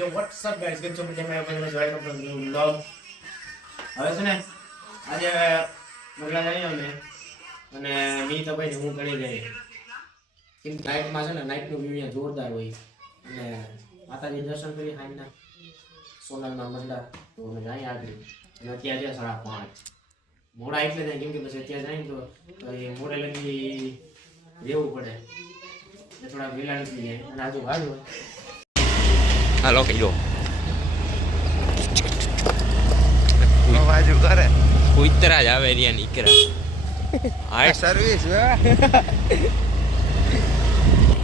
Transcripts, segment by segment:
Yo, what's up guys? કેમ છો મજામાં? આપણે જોઈન કરશું vlog. હવે છે ને આજે મગલા જઈએ અમે અને મી તો ભાઈ હું કરી જઈએ. કેમ નાઈટ માં છે ને નાઈટ નો વ્યૂ અહીંયા જોરદાર હોય અને માતાજી દર્શન કરી હાઈના સોનલના મંદિર તો અમે જઈએ આગળ અને અત્યારે છે 5:30 મોડા એટલે જાય કેમ કે પછી અત્યારે જાય તો એ મોડે લગી રહેવું પડે એટલે થોડા વેલા નીકળી જાય અને આજુ વાળું હાલો કીધો બાજુ કરે કુતરા જ આવે રહ્યા નીકળા આ સર્વિસ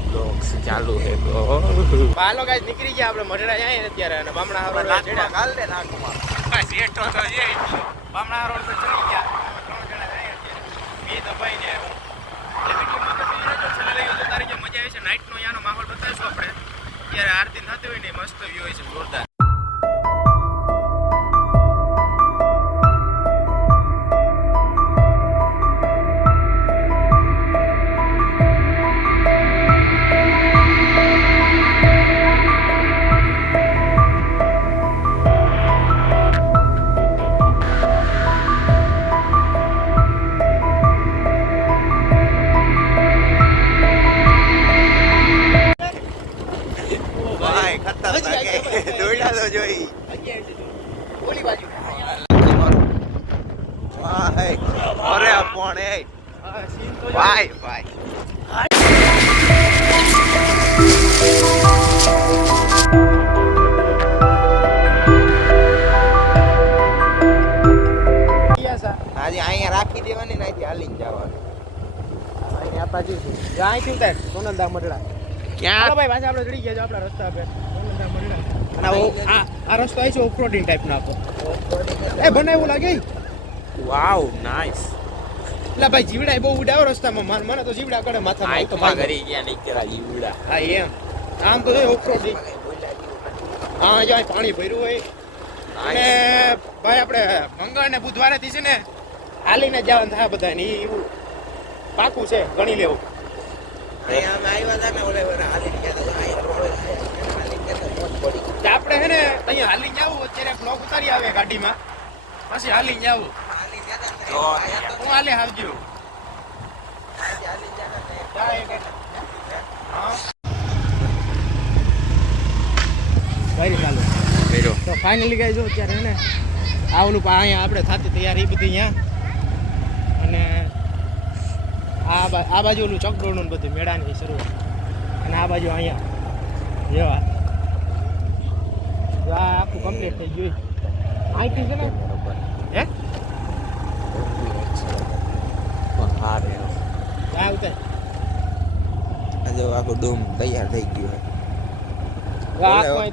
બ્લોગ્સ ચાલુ હે તો હાલો ગાઈસ નીકળી ગયા આપણે મઢડા જાય અત્યારે અને બામણા હારો નાકમાં ગાલ દે નાકમાં બસ એટલો તો છે બામણા હારો પર ચડી ગયા 3 જણા જાય અત્યારે મી તો ભાઈ ને તારી જે મજા આવે છે નાઈટ નો યાનો માહોલ બતાવીશું આપણે અત્યારે આરતી થતી હોય ને મસ્ત વ્યૂ હોય છે જોરદાર દોડા તો જોઈ ઓલી બાજુ વાય અરે કોણે સીન તો વાય વાય આજે અહીંયા રાખી દેવાની ને અહીંથી હાલીને જવાનું અહીં આ બાજુ છે અહીંથી ઉતાર સોનલદા મઢડા ક્યાં ભાઈ પાછા આપણે ચડી ગયા છો આપણા રસ્તા પર સોનલદા મઢડા અને આ રસ્તો આવી છે ઓફરોડિંગ ટાઈપનો આપો એ બનાવ્યું લાગે વાવ નાઈસ એટલે ભાઈ જીવડા બહુ ઉડાવો રસ્તામાં મને તો જીવડા કરે માથામાં આઈકમાં કરી ગયા નીકળા જીવડા હા એમ આમ તો ઓફરોડિંગ હા જો અહીં પાણી ભર્યું હોય અને ભાઈ આપણે મંગળ ને બુધવારે થી છે ને હાલીને જવાનું થાય બધા ને એવું પાકું છે ગણી લેવું આપણે હે ને અહીંયા હાલી જવું અત્યારે બ્લોક ઉતારી આવે ગાડીમાં પછી હાલી જવું હું હાલે આવજો ભાઈ ચાલો બેરો તો ફાઇનલી ગાઈ જો અત્યારે હે ને આ ઓલું અહીંયા આપણે થતી તૈયારી બધી અહીંયા અને આ બાજુ ઓલું ચકડોળનું બધું મેળાની શરૂઆત અને આ બાજુ અહીંયા જેવા આ આખું કમ્પ્લીટ થઈ ગયું અહીંથી છે ને હે હારે આ ઉતાર આજે આખું ડૂમ તૈયાર થઈ ગયું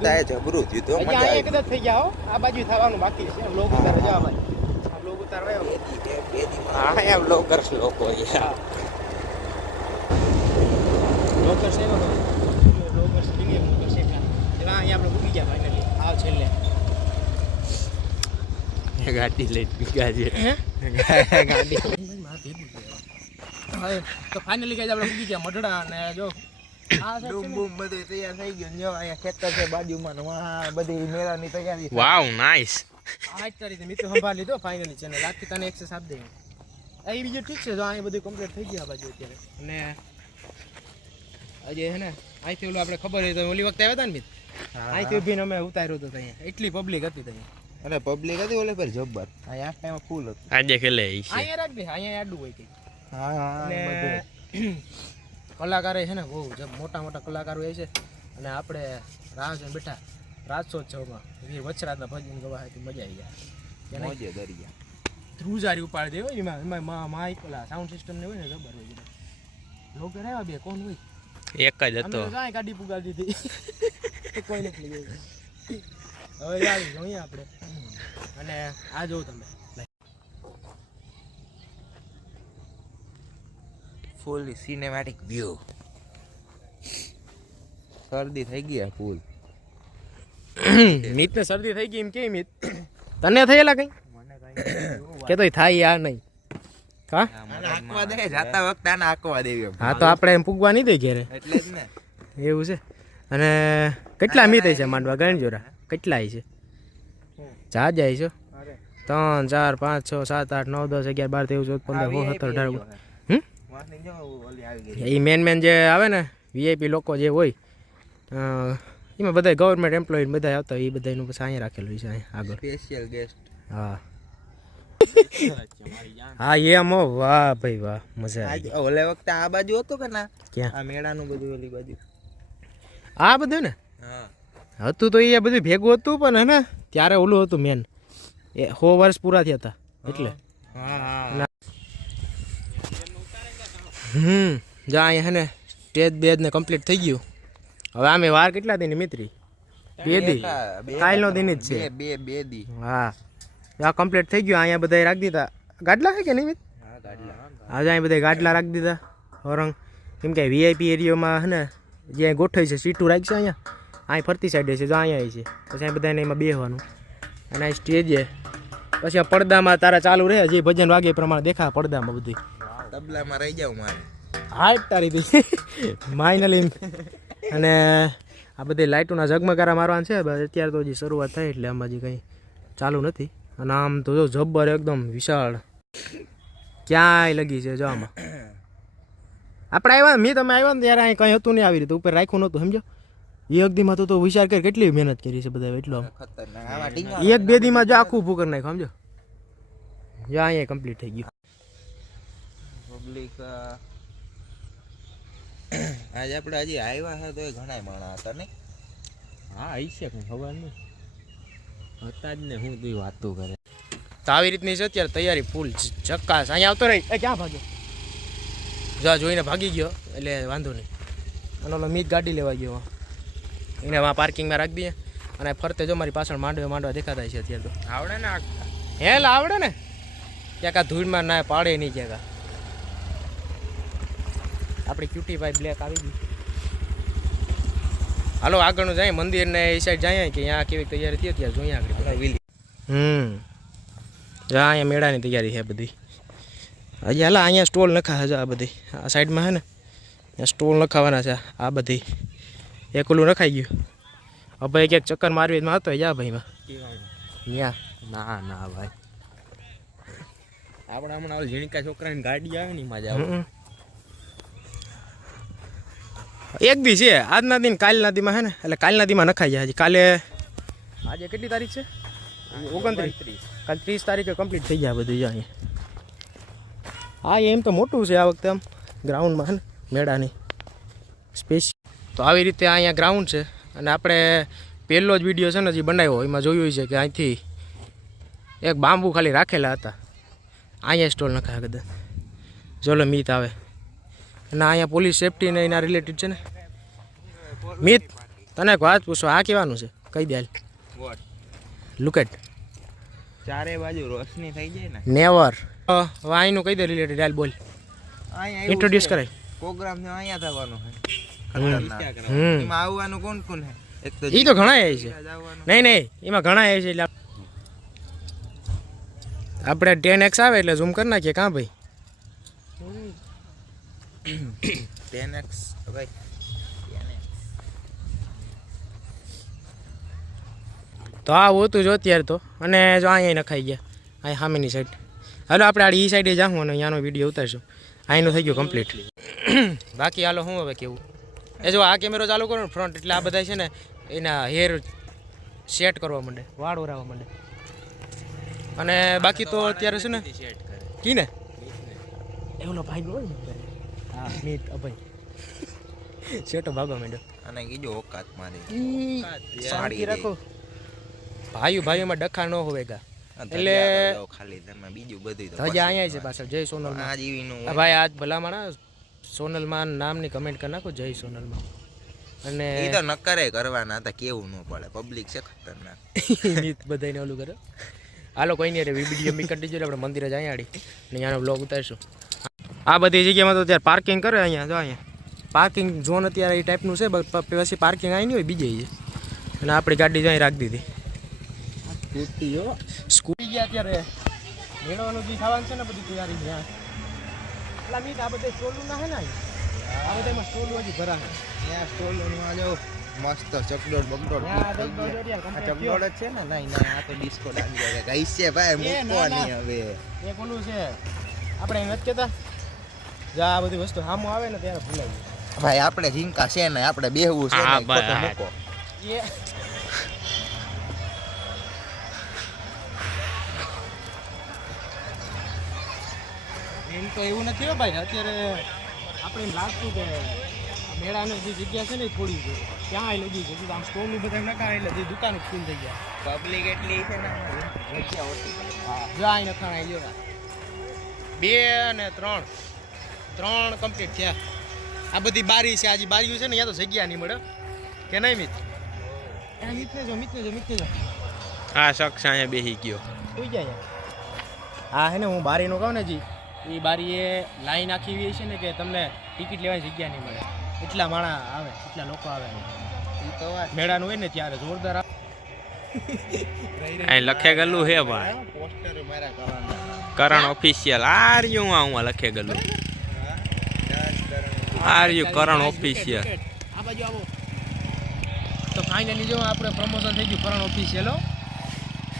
છે જબરું થયું તો મજા અહીંયા આવી કદાચ થઈ ગયા હો આ બાજુ થવાનું બાકી છે લોક ઉતારે જવા ભાઈ આ લોક ઉતારવા હા એમ લોકર્સ લોકો યાર લોકર છે ને લોકર સ્ટીડિયમ લોકર છે એવા અહીંયા આપણે ઉગી ગયા ફાઇનલી આવ છેલ્લે ગાડી લઈ ગયા છે ગાડી હવે તો ફાઇનલી ગાઈસ આપણે ઉગી ગયા મઢડા અને જો આ ડૂમ બૂમ બધું તૈયાર થઈ ગયું જો અહીંયા ખેતર છે બાજુમાં ને વાહ બધી મેળાની તૈયારી વાવ નાઈસ આ જ કરી મિત્રો સંભાળ લીધો ફાઇનલી છે ને લાગતી તને એક્સેસ આપી દે એ બીજું ઠીક છે જો અહીં બધું કમ્પ્લીટ થઈ ગયા બાજુ અત્યારે અને આજે હે ને અહીંથી ઓલું આપણે ખબર હોય તો ઓલી વખતે આવ્યા હતા ને મિત અહીંથી ઊભીને અમે ઉતાર્યો હતો અહીંયા એટલી પબ્લિક હતી ત્યાં અરે પબ્લિક હતી ઓલે પર જબ્બર અહીંયા આ ટાઈમ ફૂલ હતું આજે ખેલે છે અહીંયા રાખ દે અહીંયા આડું હોય કંઈક હા હા બધું કલાકારો છે ને બહુ મોટા મોટા કલાકારો હોય છે અને આપણે રાહ જોઈને બેઠા રાજોત્સવમાં વીર વચરાજના ભજન ગવા હતી મજા આવી જાય મોજે દરિયા ધ્રુજારી ઉપાડી દે હોય એમાં માઇક ઓલા સાઉન્ડ સિસ્ટમ ને હોય ને જબર હોય લોકો આવ્યા બે કોણ હોય એક જ હતો અમે કાંઈ ગાડી પુગાડી દીધી કોઈ નથી લઈ ગયું હવે આવી જોઈએ આપણે અને આ જોઉં તમે ફૂલ સિનેમેટિક વ્યૂ શરદી થઈ ગઈ ફૂલ મિત ને શરદી થઈ ગઈ એમ કે મિત તને થયેલા કઈ મને કે તો થાય યાર નહીં કા આકવા દે જાતા વખતે આને આકવા દેવી હા તો આપણે એમ પૂગવા નહીં દે ઘેરે એટલે જ ને એવું છે અને કેટલા મીત છે માંડવા ગણજો રા કેટલા છે જા જાય છો અરે 3 4 5 6 7 8 9 10 11 12 13 14 15 16 17 18 વાસની જો ઓલી આવી ગઈ એ મેન જે આવે ને વીઆઈપી લોકો જે હોય એમાં બધા ગવર્મેન્ટ એમ્પ્લોય બધા આવતા હોય એ બધાનું પછી અહીંયા રાખેલું છે અહીંયા આગળ સ્પેશિયલ ગેસ્ટ હા હા એમ હો વાહ ભાઈ વાહ મજા આવી ગઈ ઓલે વખતે આ બાજુ હતો કે ના ક્યાં આ મેળાનું બધું ઓલી બાજુ આ બધું ને હા હતું તો એ બધું ભેગું હતું પણ હે ને ત્યારે ઓલું હતું મેન એ 100 વર્ષ પૂરા થયા હતા એટલે હા જા અહીંયા હે ને સ્ટેજ બેજ ને કમ્પ્લીટ થઈ ગયું હવે આમે વાર કેટલા દિન મિત્રી 2 દી કાલનો દિન જ છે બે દી હા આ કમ્પ્લીટ થઈ ગયું અહીંયા બધા રાખી દીધા ગાડલા છે કે નહીં હા ગાડલા આજે અહીં બધા ગાડલા રાખી દીધા હોરંગ કેમ કે વીઆઈપી એરિયામાં હે ને જ્યાં ગોઠવી છે સીટું રાખશે અહીંયા અહીં ફરતી સાઈડે છે જો અહીંયા છે પછી અહીં બધાને એમાં બેસવાનું અને અહીં સ્ટેજ છે પછી આ પડદામાં તારા ચાલુ રહે જે ભજન વાગે એ પ્રમાણે દેખા પડદામાં બધું તબલામાં રહી જાવ મારે હાઈટ તારી માઇનલી અને આ બધી લાઇટોના ઝગમગારા મારવાના છે બસ અત્યારે તો હજી શરૂઆત થાય એટલે આમાં હજી કંઈ ચાલુ નથી અને આમ તો જો જબ્બર એકદમ વિશાળ ક્યાંય લગી છે જો આમાં આપણે આવ્યા મેં તમે આવ્યા ને ત્યારે અહીં કંઈ હતું નહીં આવી રીતે ઉપર રાખ્યું નહોતું સમજો એ એક દીમાં તો વિચાર કરી કેટલી મહેનત કરી છે બધા એટલો આમ એક બે દીમાં જો આખું ઊભું કરી નાખ્યું સમજો જો અહીંયા કમ્પ્લીટ થઈ ગયું પબ્લિક આજે આપણે હજી આવ્યા છે તો એ ઘણા માણા હતા ને હા આવી છે કઈ ખબર નહીં હતા જ ને હું તું વાતો કરે તો આવી રીતની છે અત્યારે તૈયારી ફૂલ ચક્કાસ અહીંયા આવતો રહી એ ક્યાં ભાગ્યો જો જોઈને ભાગી ગયો એટલે વાંધો નહીં અને ઓલો મીત ગાડી લેવા ગયો એને વાં પાર્કિંગમાં રાખી દઈએ અને ફરતે જો મારી પાછળ માંડવા દેખાતા છે અત્યારે તો આવડે ને હેલ આવડે ને ક્યાંક આ ધૂળમાં ના પાડે નહીં ક્યાંક આપણી ક્યુટી ભાઈ બ્લેક આવી ગઈ હાલો આગળનું જાય મંદિર ને એ સાઈડ જાય કે અહીંયા કેવી તૈયારી થઈ અત્યારે જોઈએ આગળ જા અહીંયા મેળાની તૈયારી છે બધી હજી હાલા અહીંયા સ્ટોલ નખા છે આ બધી આ સાઈડમાં છે ને ત્યાં સ્ટોલ નખાવાના છે આ બધી એક ઓલું નખાઈ ગયું હવે એક ચક્કર મારવીમાં હતો જા ભાઈમાં ત્યાં ના ના ભાઈ આપણે હમણાં ઓલી ઝીણકા છોકરાની ગાડી આવે ને મજા આવે એક દી છે આજના દિન કાલના દીમાં હે ને એટલે કાલના દીમાં નખાઈ જાય હજી કાલે આજે કેટલી તારીખ છે 29 કાલ 30 તારીખે કમ્પ્લીટ થઈ જાય બધું અહીંયા હા એમ તો મોટું છે આ વખતે આમ ગ્રાઉન્ડમાં હે ને મેળાની સ્પેસ તો આવી રીતે અહીંયા ગ્રાઉન્ડ છે અને આપણે પહેલો જ વિડીયો છે ને જે બનાવ્યો એમાં જોયું છે કે અહીંથી એક બાંબુ ખાલી રાખેલા હતા અહીંયા સ્ટોલ નખાયા કદાચ જોલો મીત આવે અને અહીંયા પોલીસ સેફટી ને એના રિલેટેડ છે ને મિત તને એક વાત પૂછો આ કહેવાનું છે કહી દે લુક એટ ચારે બાજુ રોશની થઈ જાય ને નેવર અહીંનું કહી દે રિલેટેડ હાલ બોલ અહીંયા ઇન્ટ્રોડ્યુસ કરાય પ્રોગ્રામ છે અહીંયા થવાનો છે હમ એમાં આવવાનું કોણ કોણ છે એક તો એ તો ઘણા એ છે જવાનું નહીં એમાં ઘણા એ છે એટલે આપણે 10x આવે એટલે ઝૂમ કરી નાખીએ કાં ભાઈ 10x ભાઈ તો આ હોતું જો અત્યારે તો અને જો અહીંયા નખાઈ ગયા અહીં સામેની સાઈડ હાલો આપણે આ સાઈડે જાઉં અને અહીંયાનો વિડીયો ઉતારશું અહીંનું થઈ ગયું કમ્પ્લીટ બાકી હાલો શું હવે કેવું એ જો આ કેમેરો ચાલુ કરો ને ફ્રન્ટ એટલે આ બધા છે ને એના હેર સેટ કરવા માંડે વાળ ઓરાવવા માંડે અને બાકી તો અત્યારે છે ને કી ને એવલો ભાઈ ગયો ને હા મીત અભાઈ સેટો ભાગવા માંડ્યો અને કીજો ઓકાત મારી શાંતિ રાખો ભાઈઓમાં ડખા ન હોવેગા એટલે ખાલી તમે બીજું બધું તો હજી અહીંયા છે પાછળ જય સોનલમાં આ જીવીનું ભાઈ આજ ભલામણ સોનલમાં નામની કમેન્ટ કરી નાખો જય સોનલમાં અને એ તો નકરે કરવાના હતા કેવું ન પડે પબ્લિક છે ખતરનાક નીત બધાને ઓલું કરે હાલો કોઈ નહીં રે વિડીયો મી કરી દેજો આપણે મંદિરે જ અહીંયા આડી ને અહીંયાનો બ્લોગ ઉતારશું આ બધી જગ્યામાં તો અત્યારે પાર્કિંગ કરે અહીંયા જો અહીંયા પાર્કિંગ ઝોન અત્યારે એ ટાઈપનું છે પછી પાર્કિંગ અહીં નહીં હોય બીજે છે અને આપણી ગાડી જ અહીં રાખી દીધી સ્કૂટી ગયા અત્યારે મેળવાનું જે થવાનું છે ને બધી તૈયારી ત્યાં એટલા મીટ આ બધા સ્ટોલું ના હે ને આ બધામાં સ્ટોલ હજી ભરા ત્યાં સ્ટોલ માં જાઓ મસ્ત ચકડોળ બકડોળ હા, થઈ ચકડોળ ગયા. complete આ ચકડોળ જ છે ને નહીં નહીં આ તો ડિસ્કો ડાન્સ ગાઈસ છે ભાઈ મૂકો ના, ના. નહીં હવે એક ઓલું છે આપણે એમ નથી કહેતા જા આ બધી વસ્તુ સામું આવે ને ત્યારે ભૂલાઈ ભાઈ આપણે ઝીંકા છે ને આપણે બેહવું છે હા, ને ભાઈ, ખોટું હા. મૂકો જાય એમ તો એવું નથી હો ભાઈ અત્યારે આપણે એમ લાગતું કે આ મેળાની જે જગ્યા છે ને એ થોડી છે ત્યાં લગી છે આમ સ્ટોરનું બધા નખાય એટલે જે દુકાન ફૂલ થઈ ગયા પબ્લિક એટલી છે ને જગ્યા ઓછી હા જાય નખાણ આવી ગયો 2 અને 3 કમ્પ્લીટ થયા આ બધી બારી છે આજે બારીઓ છે ને ત્યાં તો જગ્યા નહીં મળે કે નહીં મિત મિતને જો આ શખ્સ અહીંયા બેસી ગયો કોઈ જાય હા હે ને હું બારીનું કહું ને જી એ બારીએ લાઈન આખી એવી છે ને કે તમને ટિકિટ લેવાની જગ્યા નહીં મળે એટલા માણા આવે એટલા લોકો આવે ઈ તો વાત મેળાનું હોય ને ત્યારે જોરદાર આવે અહીં લખે ગયેલું હે ભાઈ પોસ્ટર મારા કરવાના કરણ ઓફિશિયલ આર્યું હું લખે ગયેલું આર્યું કરણ ઓફિશિયલ આ બાજુ આવો તો ફાઇનલી જો આપણે પ્રમોશન થઈ ગયું કરણ ઓફિશિયલ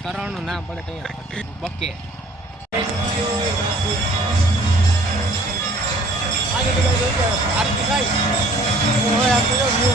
કરણનું નામ પડે ત્યાં બકે આરતી થાય હવે આપણે જો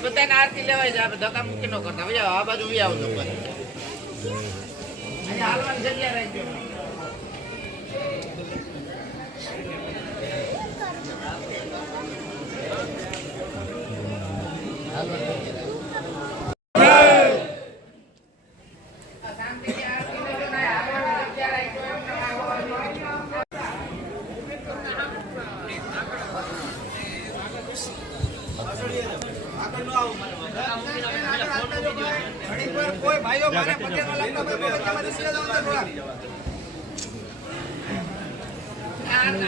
બધાને આરતી લેવાય છે ધક્કા મૂકી ન કરતા આ બાજુ આવજો હાલવાની જગ્યા રાખજો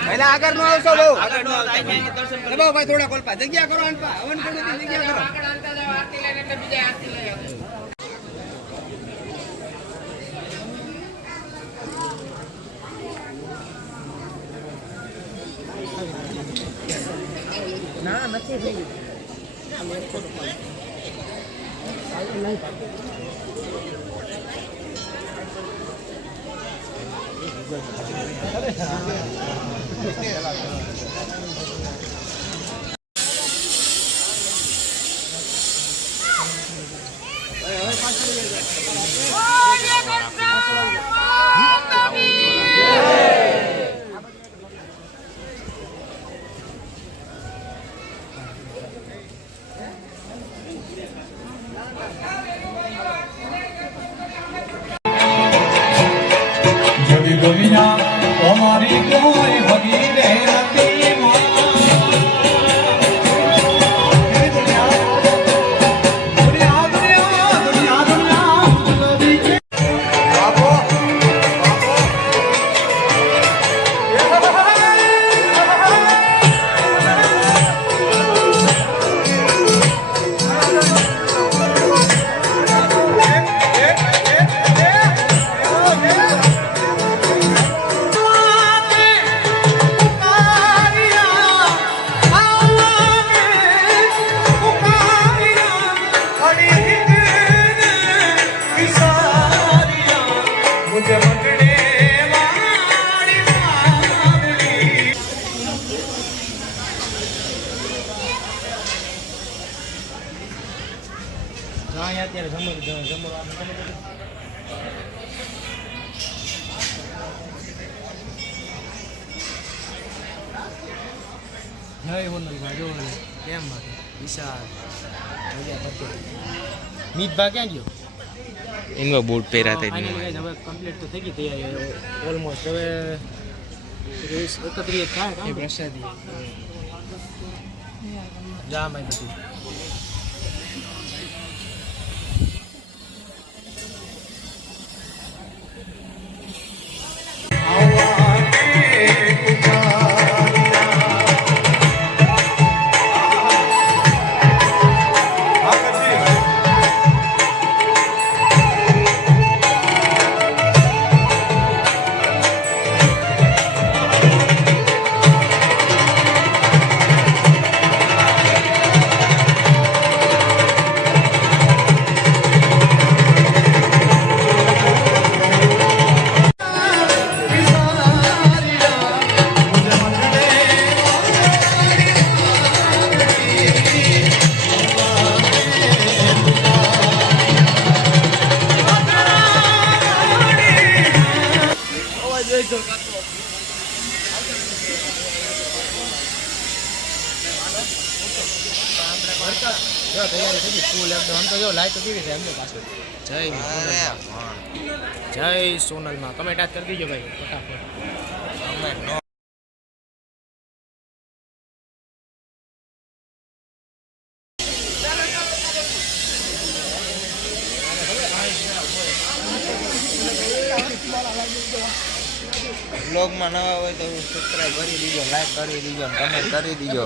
પહેલા આગળ નો આવશો બહુ આગળ નો આવતા ભાઈ થોડા કોલપા જગ્યા કરો અનપા હવન કરો જગ્યા કરો આગળ આલતા જાવ આરતી લઈને એટલે બીજા આરતી લઈ આવજો ના નથી થઈ ગયું ના મેં તો નહીં જગી દુનિયા અમારી કોઈ ભગી રે નથી અત્યારે જમવાનું જય હોનલભાઈ જો કેમ માટે વિશાલ મજા કરતો મીતભા ક્યાં ગયો એનો બૂટ પહેર્યા હતા ફાઇનલી હવે કમ્પ્લીટ તો થઈ ગઈ તૈયારી ઓલમોસ્ટ હવે 31 થાય એ પ્રસાદી જામ આવી બધું તૈયારી થઈ ગઈ ફૂલ એકદમ આમ તો જો લાઈટ તો કેવી છે એમને પાછળ જય સોનલમાં કમેન્ટ આજ કરી દીજો ભાઈ ફટાફટ બ્લોગમાં નવા હોય તો સબસ્ક્રાઇબ કરી દીજો, લાઈક કરી દીજો, કમેન્ટ કરી દીજો.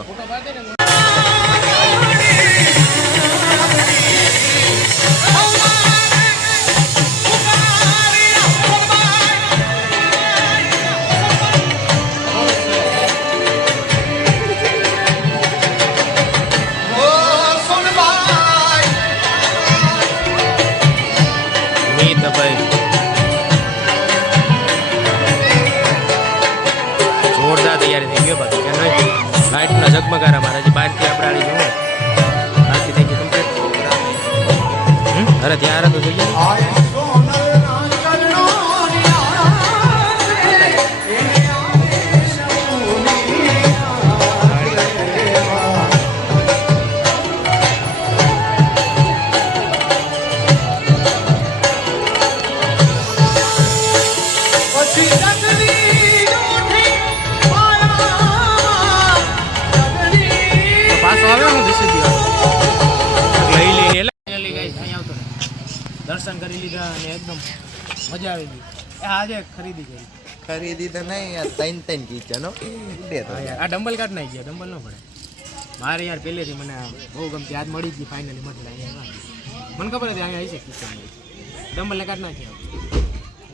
જોરદાર તૈયારી થઈ ગયો બાકી કે નહીં લાઇટના ઝગમગારા મારા જે બહારથી આપણે આલી જોવે બાકી થઈ ગયું કમ્પ્લીટ અરે ત્યાં તો જોઈએ દર્શન કરી લીધા અને એકદમ મજા આવી ગઈ. આજે ખરીદી તો નહીં યાર, ત્રણ કિચનો આ ડમ્બલ કાઢ નાખી ગયા, ડમ્બલ ન પડે મારે યાર પહેલેથી મને બહુ ગમતી આજ મળી ગઈ ફાઇનલી મળી અહીંયા મને ખબર હતી અહીંયા આવી છે કિચન ડમ્બલને કાઢ નાખ્યા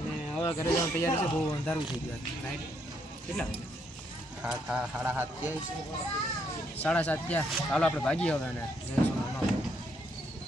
અને હવે ઘરે જવાનું તૈયાર છે. બહુ અંધારું થઈ ગયું નાઇટ કેટલા સાડા 7 ક્યાંય છે 7:30 થયા. ચાલો આપણે ભાગીએ હવે અને